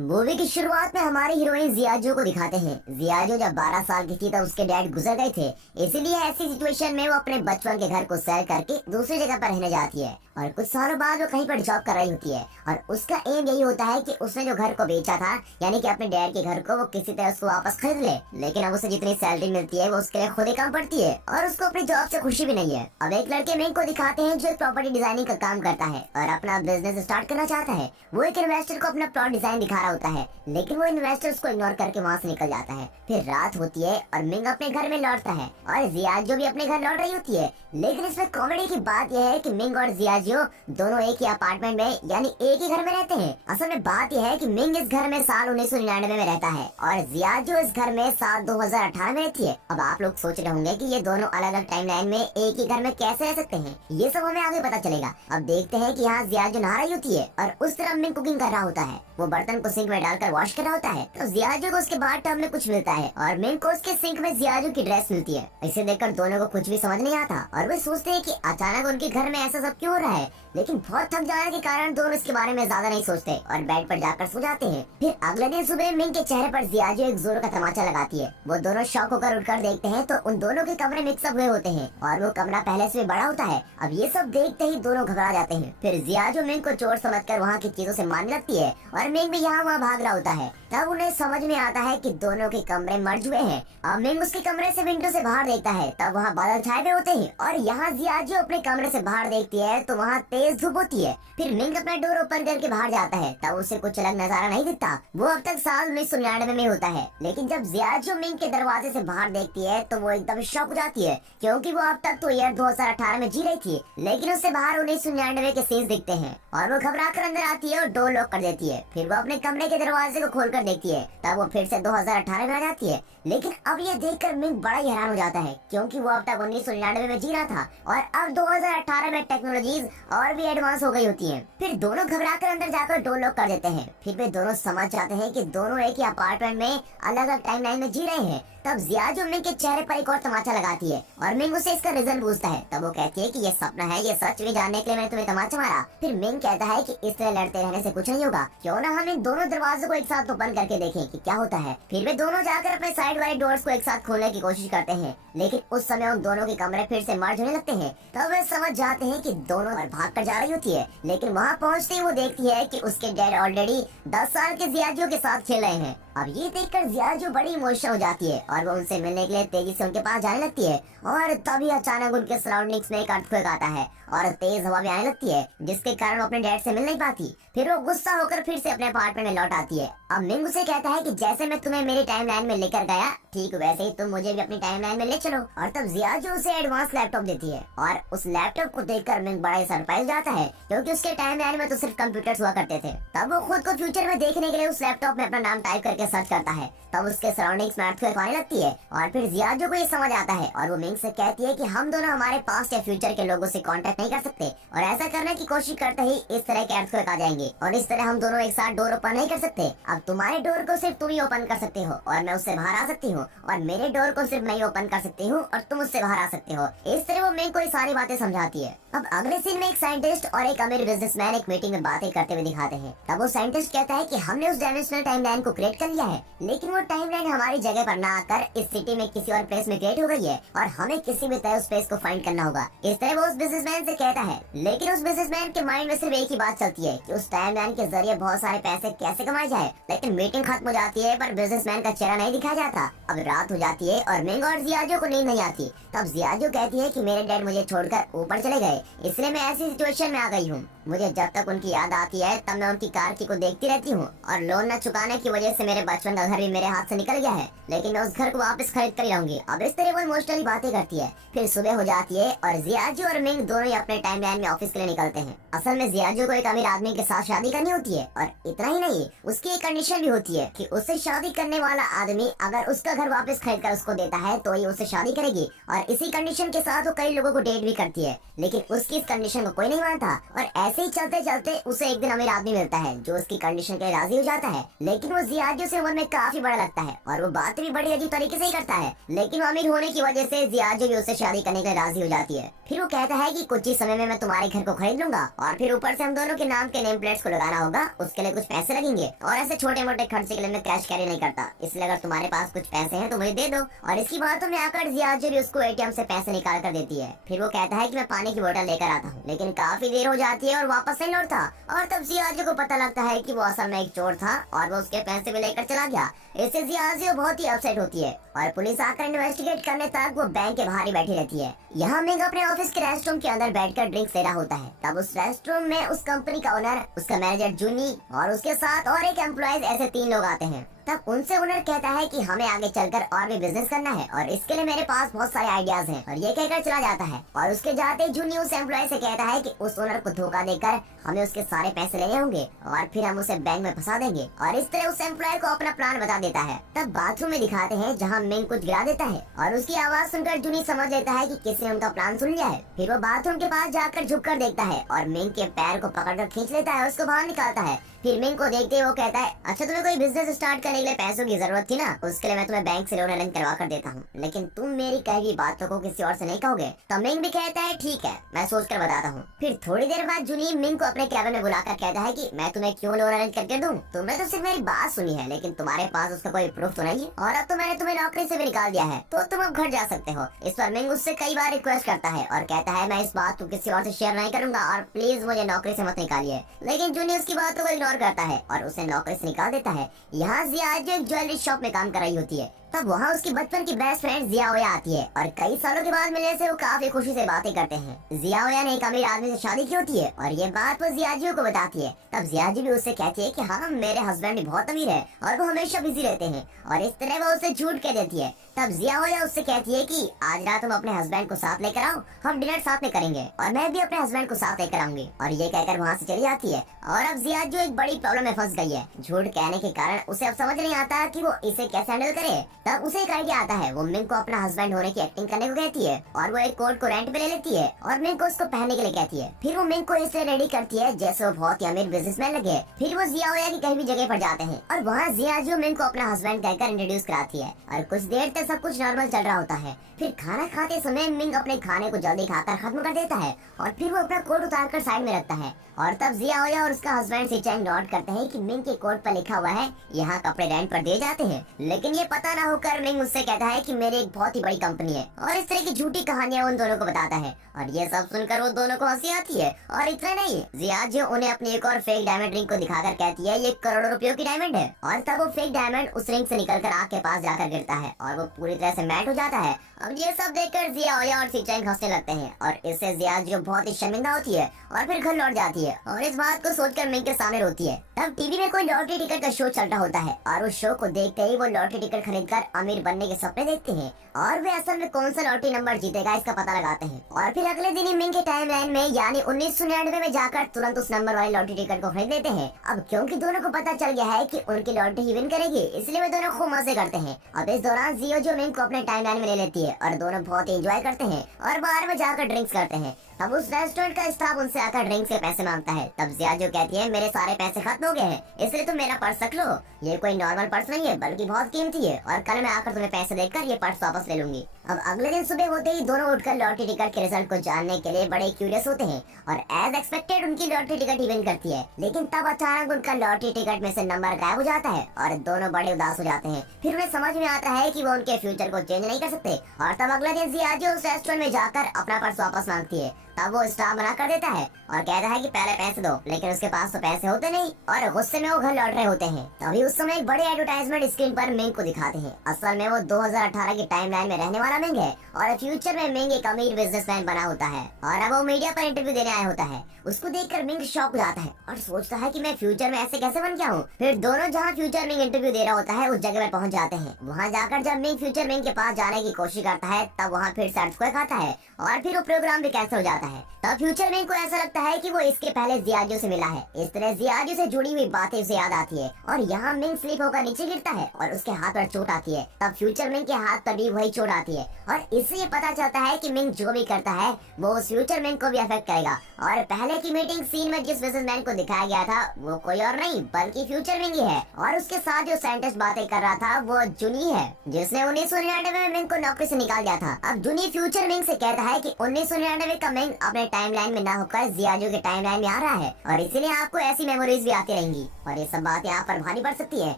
Movie की शुरुआत में हमारी हीरोइन जियाजो को दिखाते हैं। जियाजो जब 12 साल की थी तब उसके डैड गुजर गए थे, इसीलिए ऐसी सिचुएशन में वो अपने बचपन के घर को सेल करके दूसरी जगह पर रहने जाती है और कुछ सालों बाद वो कहीं पर जॉब कर रही होती है और उसका एम यही होता है कि उसने जो घर को बेचा था यानी कि अपने डैड के घर को वो किसी तरह उसको वापस खरीद ले। लेकिन अब उसे जितनी सैलरी मिलती है वो उसके लिए खुद ही काम पड़ती है और उसको अपनी जॉब से खुशी भी नहीं है। अब एक लड़के मिंग को दिखाते हैं जो एक प्रॉपर्टी डिजाइनिंग का काम करता है और अपना बिजनेस स्टार्ट करना चाहता है। वो एक इन्वेस्टर को अपना प्लॉट डिजाइन दिखा रहा होता है, लेकिन वो इन्वेस्टर उसको इग्नोर करके वहाँ से निकल जाता है। फिर रात होती है और मिंग अपने घर में लौटता है और जियाजो भी अपने घर लौट रही होती है। लेकिन इसमें कॉमेडी की बात यह है कि मिंग और जियाजो दोनों एक ही अपार्टमेंट में यानी एक ही घर में रहते हैं। असल में बात यह है कि मिंग इस घर में साल 1999 में रहता है और जियाजो इस घर में साल 2018 में रहती है। अब आप लोग सोच रहे होंगे कि ये दोनों अलग अलग टाइमलाइन में एक ही घर में कैसे रह सकते हैं, ये सब हमें आगे पता चलेगा। अब देखते हैं कि यहाँ जियाजो नहा रही होती है और उस तरफ मिंग कुकिंग कर रहा होता है। वो बर्तन को सिंक में डालकर वॉश कर रहा होता है तो जियाजो को उसके बाद टब में कुछ मिलता है और मिंग को उसके सिंक में जियाजो की ड्रेस मिलती है। इसे देखकर दोनों को कुछ भी समझ नहीं आता और वे सोचते हैं कि अचानक उनके घर में ऐसा सब क्यों हो रहा है। लेकिन बहुत थक जाने के कारण दोनों इसके बारे में ज्यादा नहीं सोचते और बेड पर जाकर सो जाते हैं। फिर अगले दिन सुबह मिंग के चेहरे पर जियाजो एक जोर का तमाचा लगाती है। वो दोनों शॉक होकर उठकर देखते हैं तो उन दोनों के कमरे मिक्सअप हुए होते हैं और वो कमरा पहले से बड़ा होता है। अब ये सब देखते ही दोनों घबरा जाते हैं। फिर जियाजो मिंग को चोर समझकर वहाँ की चीजों से मारने लगती है और मिंग भी यहाँ वहाँ भाग रहा होता है। तब उन्हें समझ में आता है कि दोनों के कमरे मर्ज हुए हैं। अब मिंग उसके कमरे से विंडो से बाहर देखता है, तब वहाँ बादल छाए हुए होते हैं और यहाँ जियाजो अपने कमरे से बाहर देखती है तो वहाँ तेज धूप होती है। फिर मिंग अपना डोर ओपन करके बाहर जाता है, तब उसे कुछ अलग नजारा नहीं दिखता। वो अब तक साल 1999 में होता है। लेकिन जब जियाजो मिंग के दरवाजे से बाहर देखती है तो वो एकदम शॉक हो जाती है, क्योंकि वो अब तक तो ईयर 2018 में जी रही थी, लेकिन उससे बाहर 1999 के सीन्स दिखते हैं और वो घबरा कर अंदर आती है और डोर लॉक कर देती है। फिर वो अपने कमरे के दरवाजे को खोलकर देखती है, तब वो फिर से 2018 में आ जाती है। लेकिन अब ये देखकर मिंग बड़ा ही हैरान हो जाता है, क्योंकि वो अब तक 1999 में जी रहा था और अब 2018 में टेक्नोलॉजीज और भी एडवांस हो गई होती हैं। फिर दोनों घबरा कर अंदर जाकर डोर लॉक कर देते हैं। फिर वे दोनों समझ जाते हैं कि दोनों एक ही अपार्टमेंट में अलग अलग टाइमलाइन में जी रहे हैं। तब जियाजो मिंग के चेहरे पर एक और तमाचा लगाती है और मिंग उसे इसका रीजन पूछता है। तब वो कहती है कि ये सपना है, ये सच भी जानने के लिए मैंने तुम्हें तमाचा मारा। फिर मिंग कहता है कि इस तरह लड़ते रहने से कुछ नहीं होगा, क्यों ना हम इन दोनों दरवाजों को एक साथ ओपन करके देखें कि क्या होता है। फिर वे दोनों जाकर अपने साइड वाले डोर्स को एक साथ खोलने की कोशिश करते हैं, लेकिन उस समय उन दोनों के कमरे फिर से मर्ज होने लगते हैं। तब वे समझ जाते हैं कि दोनों भाग कर जा रही होती है। लेकिन वहाँ पहुँचते ही वो देखती है कि उसके डैड ऑलरेडी 10 साल के जियाजो के साथ खेल रहे हैं। अब ये देखकर जियाजो बड़ी इमोशनल हो जाती है और वो उनसे मिलने के लिए तेजी से उनके पास जाने लगती है और तभी अचानक उनके सराउंडिंग्स में एक अर्थक्वेक आता है और तेज हवा भी आने लगती है, जिसके कारण वो अपने डैड से मिल नहीं पाती। फिर वो गुस्सा होकर फिर से अपने अपार्टमेंट में लौट आती है। अब मिंग उसे कहता है कि जैसे मैं तुम्हें मेरी टाइमलाइन में लेकर गया, ठीक वैसे ही तुम मुझे भी अपनी टाइमलाइन में ले चलो। और तब जियाजो उसे एडवांस लैपटॉप देती है और उस लैपटॉप को देखकर मिंग बड़ा ही सरप्राइज जाता है, क्योंकि उसके टाइमलाइन में तो सिर्फ कंप्यूटर्स हुआ करते थे। तब वो खुद को फ्यूचर में देखने के लिए उस लैपटॉप में अपना नाम टाइप करके सर्च करता है। तब उसके सराउंडिंग्स में अर्थक्वेक आने लगती है और फिर जियाजो को ये समझ आता है और वो मिंग से कहती है कि हम दोनों हमारे पास्ट या फ्यूचर के लोगों से कांटेक्ट नहीं कर सकते और ऐसा करने की कोशिश करते ही इस तरह के अर्थक्वेक आ जाएंगे और इस तरह हम दोनों एक साथ डोर ओपन नहीं कर सकते। अब तुम्हारे डोर को सिर्फ तुम ही ओपन कर सकते हो और मैं उससे बाहर आ सकती हूँ, और मेरे डोर को सिर्फ मैं ही ओपन कर सकती हूँ और तुम उससे बाहर आ सकते हो। इस तरह वो मिंग को ये सारी बातें समझाती है। अब अगले सीन में एक साइंटिस्ट और एक अमीर बिजनेसमैन एक मीटिंग में बातें करते हुए दिखाते हैं। तब वो साइंटिस्ट कहता है कि हमने उस डायमेंशनल टाइमलाइन को क्रिएट कर लिया है, लेकिन वो टाइमलाइन हमारी जगह पर ना आकर इस सिटी में किसी और प्लेस में क्रिएट हो गई है और हमें किसी भी तरह उस प्लेस को फाइंड करना होगा। इस तरह वो उस बिजनेसमैन से कहता है। लेकिन उस बिजनेसमैन के माइंड में सिर्फ एक ही बात चलती है कि उस टाइमलाइन के जरिए बहुत सारे पैसे कैसे कमाए जाए। लेकिन मीटिंग खत्म हो जाती है पर बिजनेसमैन का चेहरा नहीं दिखाया जाता। अब रात हो जाती है और मिंग और जियाजो को नींद नहीं आती। तब जियाजो कहती है कि मेरे डैड मुझे छोड़कर ऊपर चले गए, इसलिए मैं ऐसी सिचुएशन में आ गई हूँ। मुझे जब तक उनकी याद आती है तब मैं उनकी कार की को देखती रहती हूँ और लोन न चुकाने की वजह से मेरे बचपन का घर भी मेरे हाथ से निकल गया है, लेकिन मैं उस घर को वापस खरीद कर ही रहूंगी। अब इस तरह वो इमोशनली बातें करती है। फिर सुबह हो जाती है और जियाजो और मिंग दोनों ही अपने टाइमलाइन में ऑफिस के लिए निकलते हैं। असल में जियाजो को एक अमीर आदमी के साथ शादी करनी होती है और इतना ही नहीं, उसकी एक कंडीशन भी होती है कि उससे शादी करने वाला आदमी अगर उसका घर वापस खरीद कर उसको देता है तो ही उससे शादी करेगी। और इसी कंडीशन के साथ वो कई लोगों को डेट भी करती है, लेकिन उसकी इस कंडीशन को कोई नहीं मानता और ऐसे ही चलते चलते उसे एक दिन अमीर आदमी मिलता है जो उसकी कंडीशन के लिए राजी हो जाता है, लेकिन वो जियाद से उम्र में काफी बड़ा लगता है और वो बात भी बड़ी अजीब तरीके से ही करता है। लेकिन वो अमीर होने की वजह से जियाद भी उससे शादी करने के लिए राजी हो जाती है। फिर वो कहता है कि कुछ ही समय में मैं तुम्हारे घर को खरीद लूंगा और फिर ऊपर से हम दोनों के नाम के नेम प्लेट्स को लगाना होगा, उसके लिए कुछ पैसे लगेंगे और ऐसे छोटे मोटे खर्चे के लिए मैं कैश कैरी नहीं करता, इसलिए अगर तुम्हारे पास कुछ पैसे हैं तो मुझे दे दो। और इसकी बातों में आकर जियाद भी उसको एटीएम से पैसे निकाल कर देती है। फिर वो कहता है कि मैं पानी की बोतल लेकर आता हूँ, लेकिन काफी देर हो जाती है और वापस नहीं लौटता। और तब जियाद को पता लगता है कि वो असल में एक चोर था और वो उसके पैसे भी लेकर चला गया। इससे जियाद बहुत ही अपसेट होती है और पुलिस आकर इन्वेस्टिगेट करने तक वो बैंक के बाहर ही बैठी रहती है। यहाँ मिंग अपने ऑफिस के रेस्ट रूम के अंदर बैठकर ड्रिंक्स ले रहा होता है। तब उस रेस्ट रूम में उस कंपनी का ओनर, उसका मैनेजर जूनी और उसके साथ और एक एम्प्लॉइज, ऐसे 3 लोग आते हैं। तब उनसे ओनर कहता है कि हमें आगे चलकर और भी बिजनेस करना है और इसके लिए मेरे पास बहुत सारे आइडियाज हैं, और ये कहकर चला जाता है। और उसके जाते ही जूनी उस एम्प्लॉय से कहता है कि उस ओनर को धोखा देकर हमें उसके सारे पैसे लेने होंगे और फिर हम उसे बैंक में फंसा देंगे, और इस तरह उस एम्प्लॉय को अपना प्लान बता देता है। तब बाथरूम में दिखाते हैं जहाँ मिंग कुछ गिरा देता है और उसकी आवाज सुनकर जूनी समझ लेता है कि किसी ने उनका प्लान सुन लिया है। फिर वो बाथरूम के पास जाकर झुककर देखता है और मिंग के पैर को पकड़कर खींच लेता है और उसको बाहर निकालता है। फिर मिंग को देखते ही वो कहता है, अच्छा तुम्हें कोई बिजनेस स्टार्ट करने के लिए पैसों की जरूरत थी ना, उसके लिए मैं तुम्हें बैंक से लोन अरेंज करवा कर देता हूँ, लेकिन तुम मेरी कही हुई बातों को किसी और से नहीं कहोगे। तो मिंग भी कहता है ठीक है, मैं सोच कर बताता हूँ। फिर थोड़ी देर बाद जूनी मिंग को अपने कैबिन में बुलाकर कहता है कि मैं तुम्हें क्यों लोन अरेंज करके दूं, तुमने तो सिर्फ मेरी बात सुनी है, लेकिन तुम्हारे पास उसका कोई प्रूफ तो नहीं है, और अब तो मैंने तुम्हें नौकरी से भी निकाल दिया है, तो तुम अब घर जा सकते हो। इस पर मिंग उससे कई बार रिक्वेस्ट करता है और कहता है मैं इस बात को किसी और से शेयर नहीं करूंगा और प्लीज मुझे नौकरी से मत निकालिए, लेकिन जूनी उसकी बातों को इग्नोर करता है और उसे नौकरी से निकाल देता है। यहाँ जियाद जो एक ज्वेलरी शॉप में काम कर रही होती है, तब वहाँ उसकी बचपन की बेस्ट फ्रेंड जियाओया आती है और कई सालों के बाद मिलने से वो काफी खुशी से बातें करते हैं। जियाओया ने एक अमीर आदमी से शादी की होती है और ये बात वो जियाजियो को बताती है। तब जियाजी भी उससे कहती है कि हाँ मेरे हस्बैंड भी बहुत अमीर है और वो हमेशा बिजी रहते हैं, और इस तरह वो उसे झूठ कह देती है। तब जियाओया उससे कहती है कि आज रात तुम अपने हस्बैंड को साथ लेकर आओ, हम डिनर साथ में करेंगे और मैं भी अपने हस्बैंड को साथ लेकर आऊंगी, और ये कहकर वहाँ से चली जाती है। और अब जियाजियो एक बड़ी प्रॉब्लम में फंस गई है। झूठ कहने के कारण उसे अब समझ नहीं आता कि वो इसे कैसे हैंडल करे। तब उसे एक आइडिया आता है। वो मिंग को अपना हस्बैंड होने की एक्टिंग करने को कहती है और वो एक कोट को रेंट पे ले लेती है और मिंग को उसको पहनने के लिए कहती है। फिर वो मिंग को इससे रेडी करती है जैसे वो बहुत ही अमीर बिजनेसमैन लगे। फिर वो जियाओया की कहीं भी जगह पर जाते हैं और वहाँ जियाजियो मिंग को अपना हस्बैंड कहकर इंट्रोड्यूस कराती है और कुछ देर तक सब कुछ नॉर्मल चल रहा होता है। फिर खाना खाते समय मिंग अपने खाने को जल्दी खाकर खत्म कर देता है और फिर वो अपना कोट उतारकर साइड में रखता है, और तब जियाओया और उसका हस्बैंड सिचेंग नोट करते हैं कि मिंग के कोट पर लिखा हुआ है यहाँ कपड़े रेंट पर दिए जाते हैं, लेकिन ये पता ना होकर मिंग उससे कहता है कि मेरी एक बहुत ही बड़ी कंपनी है, और इस तरह की झूठी कहानियां उन दोनों को बताता है। और ये सब सुनकर वो दोनों को हंसी आती है। और इतना नहीं, जियाजियो उन्हें अपनी एक और फेक डायमंड रिंग को दिखाकर कहती है ये करोड़ों रुपयों की डायमंड है, और तब वो फेक डायमंड उस रिंग से निकलकर आग के पास जाकर गिरता है और वो पूरी तरह से मैट हो जाता है। अब ये सब देखकर जियाओया और सिचेंग हंसने लगते हैं और इससे जियाजियो बहुत ही शर्मिंदा होती है और फिर घर लौट जाती है और इस बात को सोचकर मिंग के सामने रोती है। तब टीवी में कोई लॉटरी टिकट का शो चल रहा होता है और उस शो को देखते ही वो लॉटरी टिकट खरीदकर अमीर बनने के सपने देखते हैं और वे असल में कौन सा लॉटरी नंबर जीतेगा इसका पता लगाते हैं। और फिर अगले दिन ही मिंग के टाइमलाइन में यानी 1999 में जाकर तुरंत उस नंबर वाले लॉटरी टिकट को खरीद लेते हैं। अब क्योंकि दोनों को पता चल गया है कि उनकी लॉटरी ही विन करेगी, इसलिए वे दोनों खूब मजे करते हैं। अब इस दौरान जियाजियो मिंग को अपने टाइमलाइन में ले लेती है और दोनों बहुत ही एंजॉय करते हैं और बाहर में जाकर ड्रिंक्स करते हैं। तब उस रेस्टोरेंट का स्टाफ उनसे आकर ड्रिंक्स के पैसे मांगता है। तब जियाजियो कहती है मेरे सारे पैसे खत्म हो गए हैं, इसलिए तुम मेरा पर्स रख लो, ये कोई नॉर्मल पर्स नहीं है बल्कि बहुत कीमती है, और कल मैं आकर तुम्हें पैसे देकर ये पर्स वापस ले लूंगी। अब अगले दिन सुबह होते ही दोनों उठकर लॉटरी टिकट के रिजल्ट को जानने के लिए बड़े क्यूरियस होते हैं और एज एक्सपेक्टेड उनकी लॉटरी टिकट ही विन करती है, लेकिन तब अचानक उनका लॉटरी टिकट में से नंबर गायब हो जाता है और दोनों बड़े उदास हो जाते हैं। फिर उन्हें समझ में आता है कि वो उनके फ्यूचर को चेंज नहीं कर सकते, और तब अगले दिन जियाजियो उस रेस्टोरेंट में जाकर अपना पर्स वापस मांगती है। तब वो स्टाफ मना कर देता है और कहता है कि पहले पैसे दो, लेकिन उसके पास तो पैसे होते नहीं और गुस्से में वो घर लौट रहे होते हैं। तभी उस समय एक बड़े एडवर्टाइजमेंट स्क्रीन पर मिंग को दिखाते हैं। असल में वो 2018 की टाइमलाइन में रहने वाला मिंग है और फ्यूचर में मिंग एक अमीर बिजनेसमैन बना होता है और अब वो मीडिया पर इंटरव्यू देने आया होता है। उसको देखकर मिंग शॉक हो जाता है और सोचता है कि मैं फ्यूचर में ऐसे कैसे बन गया हूँ। फिर दोनों जहाँ फ्यूचर मिंग इंटरव्यू दे रहा होता है उस जगह पर पहुँच जाते हैं। वहाँ जाकर जब मिंग फ्यूचर मिंग के पास जाने की कोशिश करता है तब वहाँ फिर से अर्थक्वेक आता है और फिर वो प्रोग्राम भी कैंसिल हो जाता है। तब फ्यूचर मिंग को ऐसा लगता है कि वो इसके पहले जियाजियो से मिला है। इस तरह जियाजियो से जुड़ी हुई बातें उसे याद आती है और यहाँ मिंग स्लिप होकर नीचे गिरता है और उसके हाथ पर चोट आती है। होती है, तब फ्यूचर मिंग के हाथ पर भी वही चोट आती है और इससे ये पता चलता है कि मिंग जो भी करता है वो उस फ्यूचर मिंग को भी अफेक्ट करेगा। और पहले की मीटिंग सीन में जिस बिजनेसमैन को दिखाया गया था वो कोई और नहीं बल्कि फ्यूचर मिंग ही है और उसके साथ जो साइंटिस्ट बातें कर रहा था वो जुनी है, जिसने 1999 में मिंग को नौकरी से निकाल दिया था। अब जुनी फ्यूचर मिंग से कहता है कि 1999 का मिंग अपने टाइमलाइन में न होकर जियाजू के टाइमलाइन में आ रहा है और इसीलिए आपको ऐसी मेमोरीज भी आती रहेंगी और ये सब बात यहाँ पर भारी पड़ सकती है।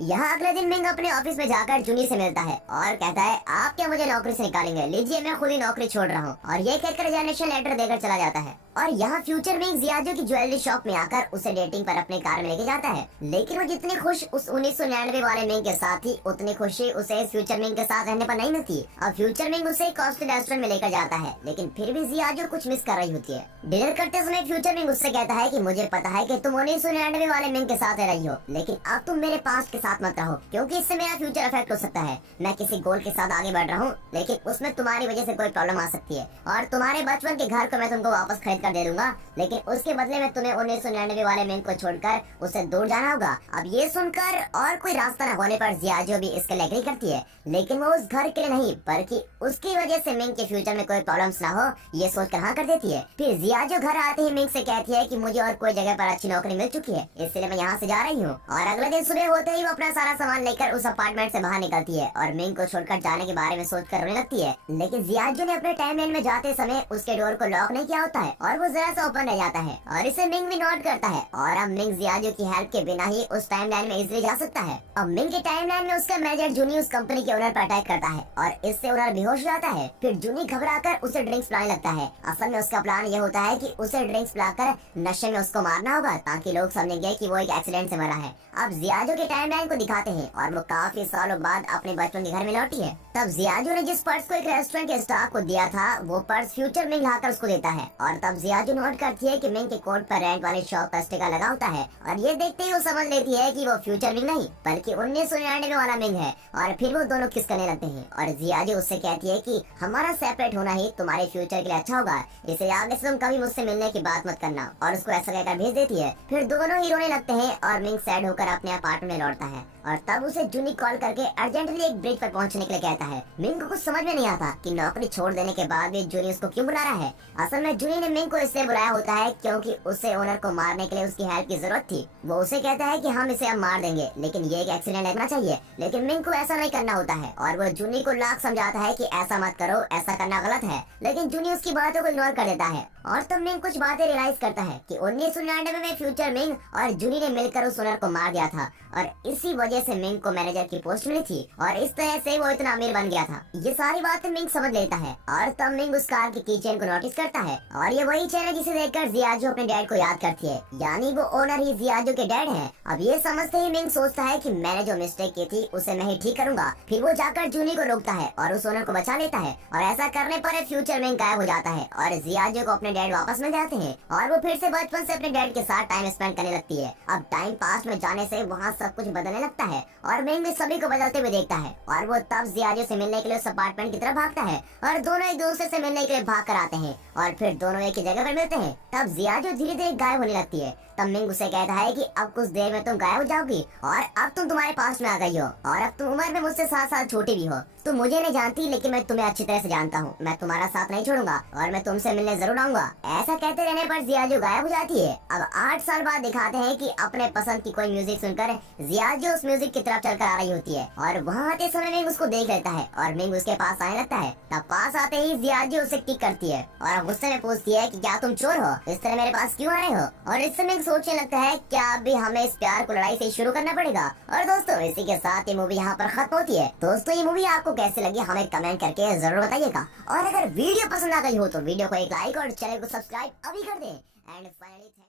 यहाँ अगले दिन मिंग अपने ऑफिस में जाकर जुनी से मिलता है और कहता है आप क्या मुझे नौकरी से निकालेंगे, लीजिए मैं खुद ही नौकरी छोड़ रहा हूँ और ये कहकर रेजिग्नेशन लेटर देकर चला जाता है। और यहाँ फ्यूचर मिंग जियाजू की ज्वेलरी शॉप में आकर उसे डेटिंग पर अपने कार में लेके जाता है, लेकिन वो जितनी खुश उस 1999 वाले मिंग के साथ थी उतनी खुशी उसे फ्यूचर मिंग के साथ रहने पर नहीं मिलती। अब फ्यूचर मिंग उसे कॉस्टली रेस्टोरेंट में लेकर जाता है, लेकिन फिर भी जियाजू कुछ मिस कर रही होती है। डिनर करते समय फ्यूचर मिंग उससे कहता है कि मुझे पता है कि तुम 1999 वाले मिंग के साथ रह रही हो, लेकिन अब तुम मेरे पास्ट के साथ मत रहो क्योंकि इससे मेरा फ्यूचर अफेक्ट हो सकता है। मैं किसी गोल के साथ आगे बढ़ रहा हूँ लेकिन उसमें तुम्हारी वजह से कोई प्रॉब्लम आ सकती है और तुम्हारे बचपन के घर को मैं तुमको वापस खरीद कर दे दूंगा, लेकिन उसके बदले में तुम्हें 1999 वाले मिंग को छोड़कर उससे दूर जाना होगा। अब ये सुनकर और कोई रास्ता न होने पर जियाजो भी इसके लिए एग्री करती है, लेकिन वो उस घर के लिए नहीं बल्कि उसकी वजह से मिंग के फ्यूचर में कोई प्रॉब्लम्स ना हो ये सोच कर हाँ कर देती है। फिर जियाजो घर आते ही मिंग से कहती है कि मुझे और कोई जगह पर अच्छी नौकरी मिल चुकी है इसलिए मैं यहाँ से जा रही हूँ। और अगले दिन सुबह होते ही वो अपना सारा सामान लेकर उस अपार्टमेंट से बाहर निकलती है और मिंग को छोड़कर जाने के बारे में सोचकर रोने लगती है, लेकिन जियाजो ने अपने टाइमलाइन में जाते समय उसके डोर को लॉक नहीं किया होता है और वो जरा सा ओपन रह जाता है और इसे मिंग भी नोट करता है और अब मिंग जियाजो की हेल्प के बिना ही उस टाइमलाइन में इजीली जा सकता है। अब मिंग के टाइमलाइन में उसका मैनेजर जूनी उस कंपनी के ओनर पर अटैक करता है और इससे ओनर बेहोश हो जाता है। फिर जूनी घबराकर उसे ड्रिंक्स पिलाने लगता है। असल में उसका प्लान ये होता है कि उसे ड्रिंक्स पिलाकर नशे में उसको मारना होगा ताकि लोग समझेंगे कि वो एक एक्सीडेंट से मरा है। अब जियाजो के टाइमलाइन को दिखाते हैं और वो काफी सालों बाद अपने बचपन के घर में लौटी है। तब जियाजो ने जिस पर्स को एक रेस्टोरेंट के स्टाफ को दिया था वो पर्स फ्यूचर मिंग लाकर उसको देता है और तब जियाजो नोट करती है कि मिंग के कोट पर रेंट वाले शॉप का स्टिकर लगा होता है और ये देखते ही वो समझ लेती है कि वो फ्यूचर मिंग नहीं बल्कि 1999 वाला मिंग है और फिर वो दोनों किस करने लगते हैं और जियाजो उससे कहती है कि हमारा सेपरेट होना ही तुम्हारे फ्यूचर के लिए अच्छा होगा, इसे आगे से तुम कभी मुझसे मिलने की बात मत करना और उसको ऐसा कहकर भेज देती है। फिर दोनों ही रोने लगते हैं और मिंग सैड होकर अपने अपार्टमेंट में लौटता है और तब उसे जूनी कॉल करके अर्जेंटली एक ब्रिज पर पहुंचने के लिए कहता है। मिंग को कुछ समझ में नहीं आता कि नौकरी छोड़ देने के बाद भी जूनी उसको क्यों बुला रहा है। असल में जूनी ने मिंग को इसलिए बुलाया होता है क्योंकि उसे ओनर को मारने के लिए उसकी हेल्प की जरूरत थी। वो उसे कहता है कि हम इसे अब मार देंगे लेकिन ये एक एक्सीडेंट लगना चाहिए, लेकिन मिंग को ऐसा नहीं करना होता है और वो जूनी को लाख समझाता है कि ऐसा मत करो, ऐसा करना गलत है, लेकिन जूनी उसकी बातों को इग्नोर कर देता है। और तब मिंग कुछ बातें रियलाइज करता है कि 1999 में फ्यूचर मिंग और जूनी ने मिलकर उस ओनर को मार दिया था और इसी वजह से मिंग को मैनेजर की पोस्ट मिली थी और इस तरह से वो इतना अमीर बन गया था। ये सारी बातें मिंग समझ लेता है और तब मिंग उस कार की कीचेन को नोटिस करता है और ये वही चेन है जिसे देखकर जियाजो अपने डैड को याद करती है, यानी वो ओनर ही जियाजो के डैड है। अब ये समझते ही मिंग सोचता है कि मैंने जो मिस्टेक की थी उसे मैं ही ठीक करूंगा। फिर वो जाकर जूनी को रोकता है और उस ओनर को बचा लेता है और ऐसा करने पर फ्यूचर मिंग गायब हो जाता है और जियाजो को अपने डैड वापस मिल जाते हैं और वो फिर से बचपन से अपने डैड के साथ टाइम स्पेंड करने लगती है। अब टाइम पास में जाने से वहाँ सब कुछ बदलने लगता है और मिंग भी सभी को बदलते हुए देखता है और वो तब जियाजो से मिलने के लिए उस अपार्टमेंट की तरफ भागता है और दोनों एक दूसरे से मिलने के लिए भाग कर आते हैं और फिर दोनों एक ही जगह पर मिलते हैं। तब जियाजो धीरे धीरे गायब होने लगती है। तब मिंग उसे कहता है कि अब कुछ देर में तुम गायब हो जाओगी और अब तुम तुम्हारे पास में आ गई हो और अब तुम उम्र में मुझसे 7 साल छोटी भी हो। तुम मुझे नहीं जानती लेकिन मैं तुम्हें अच्छी तरह से जानता हूँ, मैं तुम्हारा साथ नहीं छोड़ूंगा और मैं तुमसे मिलने जरूर आऊंगा। ऐसा कहते रहने पर जियाजो गायब हो जाती है। अब 8 साल बाद दिखाते हैं कि अपने पसंद की कोई म्यूजिक सुनकर जियाजो उस म्यूजिक की तरफ चलकर आ रही होती है और वहाँ आते समय मिंग उसको देख लेता है और मिंग उसके पास आने लगता है। तब पास आते ही जियाजो उसे किक करती है और गुस्से में पूछती है कि क्या तुम चोर हो, इस तरह मेरे पास क्यों आ रहे हो। और इससे मिंग सोचने लगता है क्या अभी हमें इस प्यार को लड़ाई से शुरू करना पड़ेगा। और दोस्तों इसी के साथ ये मूवी यहाँ पर खत्म होती है। दोस्तों ये मूवी आपको कैसी लगी हमें कमेंट करके जरूर बताइएगा और अगर वीडियो पसंद आ गई हो तो वीडियो को एक लाइक और चैनल को सब्सक्राइब अभी कर दें। And finally